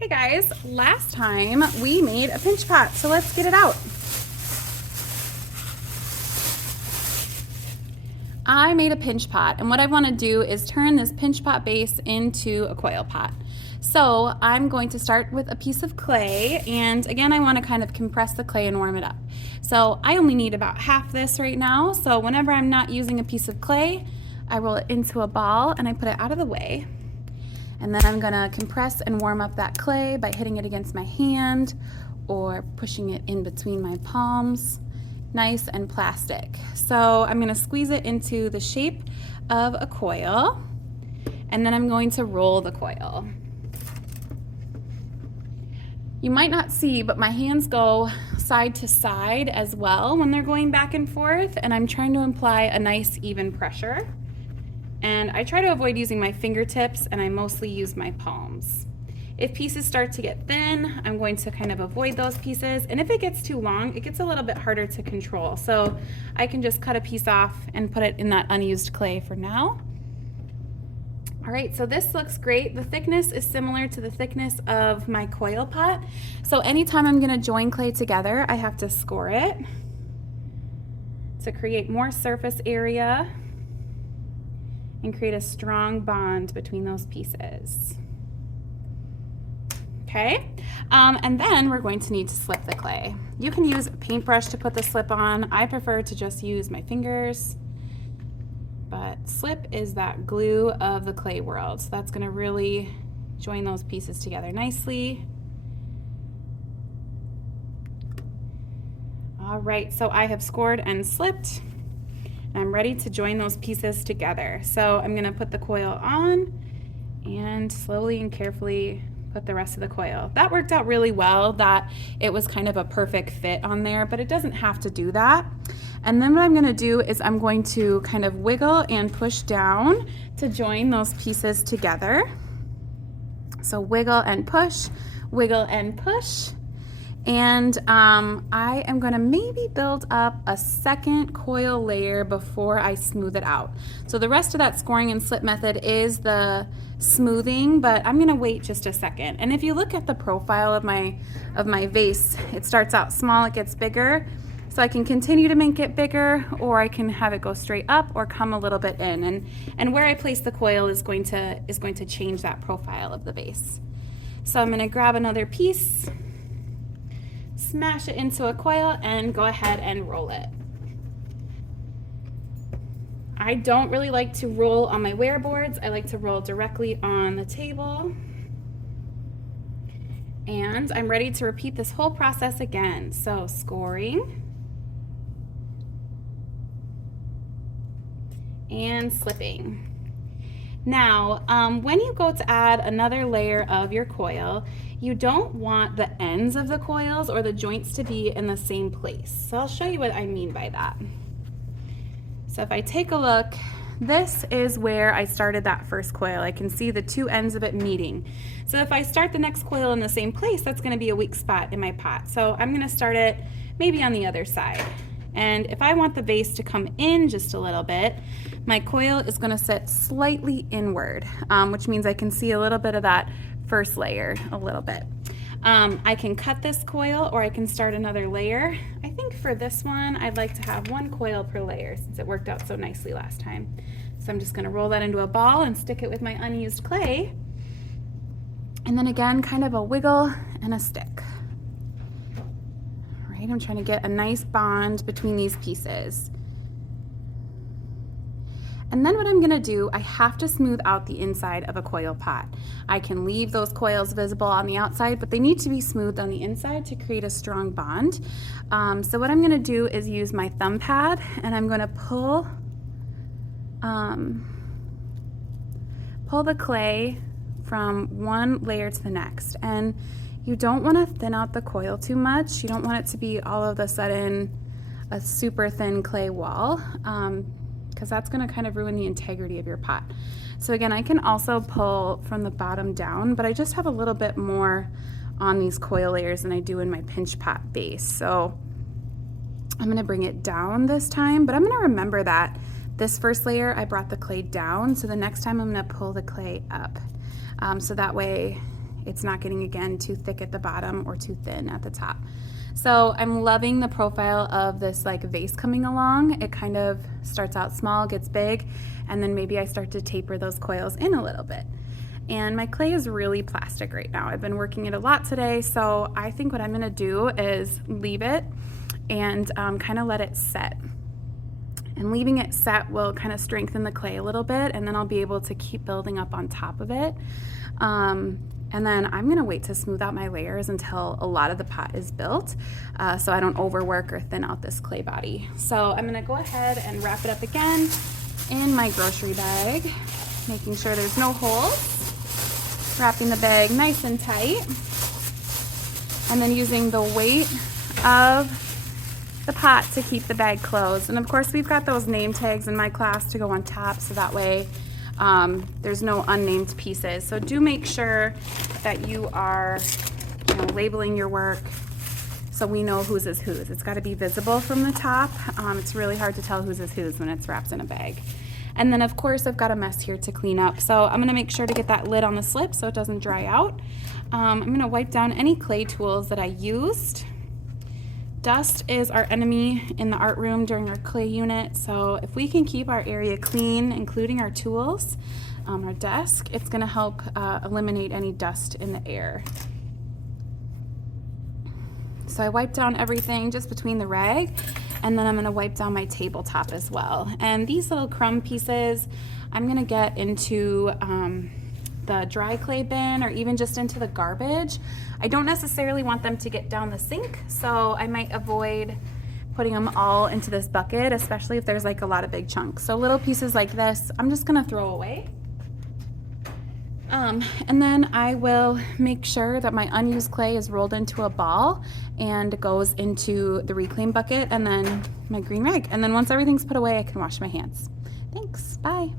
Hey guys, last time we made a pinch pot, so let's get it out. I made a pinch pot, and what I want to do is turn this pinch pot base into a coil pot. So I'm going to start with a piece of clay, and again I want to kind of compress the clay and warm it up. So I only need about half this right now, so whenever I'm not using a piece of clay, I roll it into a ball and I put it out of the way. And then I'm gonna compress and warm up that clay by hitting it against my hand or pushing it in between my palms, nice and plastic. So I'm gonna squeeze it into the shape of a coil, and then I'm going to roll the coil. You might not see, but my hands go side to side as well when they're going back and forth, and I'm trying to apply a nice even pressure. And I try to avoid using my fingertips, and I mostly use my palms. If pieces start to get thin, I'm going to kind of avoid those pieces. And if it gets too long, it gets a little bit harder to control. So I can just cut a piece off and put it in that unused clay for now. All right, so this looks great. The thickness is similar to the thickness of my coil pot. So anytime I'm gonna join clay together, I have to score it to create more surface area and create a strong bond between those pieces. Okay, and then we're going to need to slip the clay. You can use a paintbrush to put the slip on. I prefer to just use my fingers, but slip is that glue of the clay world. So that's gonna really join those pieces together nicely. All right, so I have scored and slipped. I'm ready to join those pieces together. So I'm gonna put the coil on and slowly and carefully put the rest of the coil. That worked out really well, that it was kind of a perfect fit on there, but it doesn't have to do that. And then what I'm gonna do is I'm going to kind of wiggle and push down to join those pieces together. So wiggle and push, wiggle and push. And I am gonna maybe build up a second coil layer before I smooth it out. So the rest of that scoring and slip method is the smoothing, but I'm gonna wait just a second. And if you look at the profile of my vase, it starts out small, it gets bigger. So I can continue to make it bigger, or I can have it go straight up or come a little bit in. And where I place the coil is going to change that profile of the vase. So I'm gonna grab another piece, smash it into a coil, and go ahead and roll it. I don't really like to roll on my wear boards. I like to roll directly on the table. And I'm ready to repeat this whole process again. So scoring and slipping. Now, when you go to add another layer of your coil, you don't want the ends of the coils or the joints to be in the same place. So I'll show you what I mean by that. So if I take a look, this is where I started that first coil. I can see the two ends of it meeting. So if I start the next coil in the same place, that's gonna be a weak spot in my pot. So I'm gonna start it maybe on the other side. And if I want the vase to come in just a little bit, my coil is gonna sit slightly inward, which means I can see a little bit of that first layer a little bit. I can cut this coil, or I can start another layer. I think for this one, I'd like to have one coil per layer since it worked out so nicely last time. So I'm just gonna roll that into a ball and stick it with my unused clay. And then again, kind of a wiggle and a stick. All right, I'm trying to get a nice bond between these pieces. And then what I'm gonna do, I have to smooth out the inside of a coil pot. I can leave those coils visible on the outside, but they need to be smoothed on the inside to create a strong bond. So what I'm gonna do is use my thumb pad, and I'm gonna pull the clay from one layer to the next. And you don't wanna thin out the coil too much. You don't want it to be all of a sudden a super thin clay wall. Because that's going to kind of ruin the integrity of your pot. So again, I can also pull from the bottom down, but I just have a little bit more on these coil layers than I do in my pinch pot base. So I'm going to bring it down this time, but I'm going to remember that this first layer I brought the clay down, so the next time I'm going to pull the clay up. So that way it's not getting, again, too thick at the bottom or too thin at the top. So I'm loving the profile of this like vase coming along. It kind of starts out small, gets big, and then maybe I start to taper those coils in a little bit. And my clay is really plastic right now. I've been working it a lot today, so I think what I'm gonna do is leave it and kind of let it set. And leaving it set will kind of strengthen the clay a little bit, and then I'll be able to keep building up on top of it. And then I'm gonna wait to smooth out my layers until a lot of the pot is built, so I don't overwork or thin out this clay body. So I'm gonna go ahead and wrap it up again in my grocery bag, making sure there's no holes. Wrapping the bag nice and tight, and then using the weight of the pot to keep the bag closed. And of course, we've got those name tags in my class to go on top, so that way there's no unnamed pieces. So do make sure that you are, labeling your work so we know whose is whose. It's got to be visible from the top. It's really hard to tell whose is whose when it's wrapped in a bag. And then of course I've got a mess here to clean up. So I'm gonna make sure to get that lid on the slip so it doesn't dry out. I'm gonna wipe down any clay tools that I used. Dust is our enemy in the art room during our clay unit. So if we can keep our area clean, including our tools, our desk, it's gonna help eliminate any dust in the air. So I wiped down everything just between the rag, and then I'm gonna wipe down my tabletop as well. And these little crumb pieces, I'm gonna get into the dry clay bin or even just into the garbage. I don't necessarily want them to get down the sink, so I might avoid putting them all into this bucket, especially if there's like a lot of big chunks. So little pieces like this, I'm just gonna throw away. And then I will make sure that my unused clay is rolled into a ball and goes into the reclaim bucket and then my green rag. And then once everything's put away, I can wash my hands. Thanks, bye.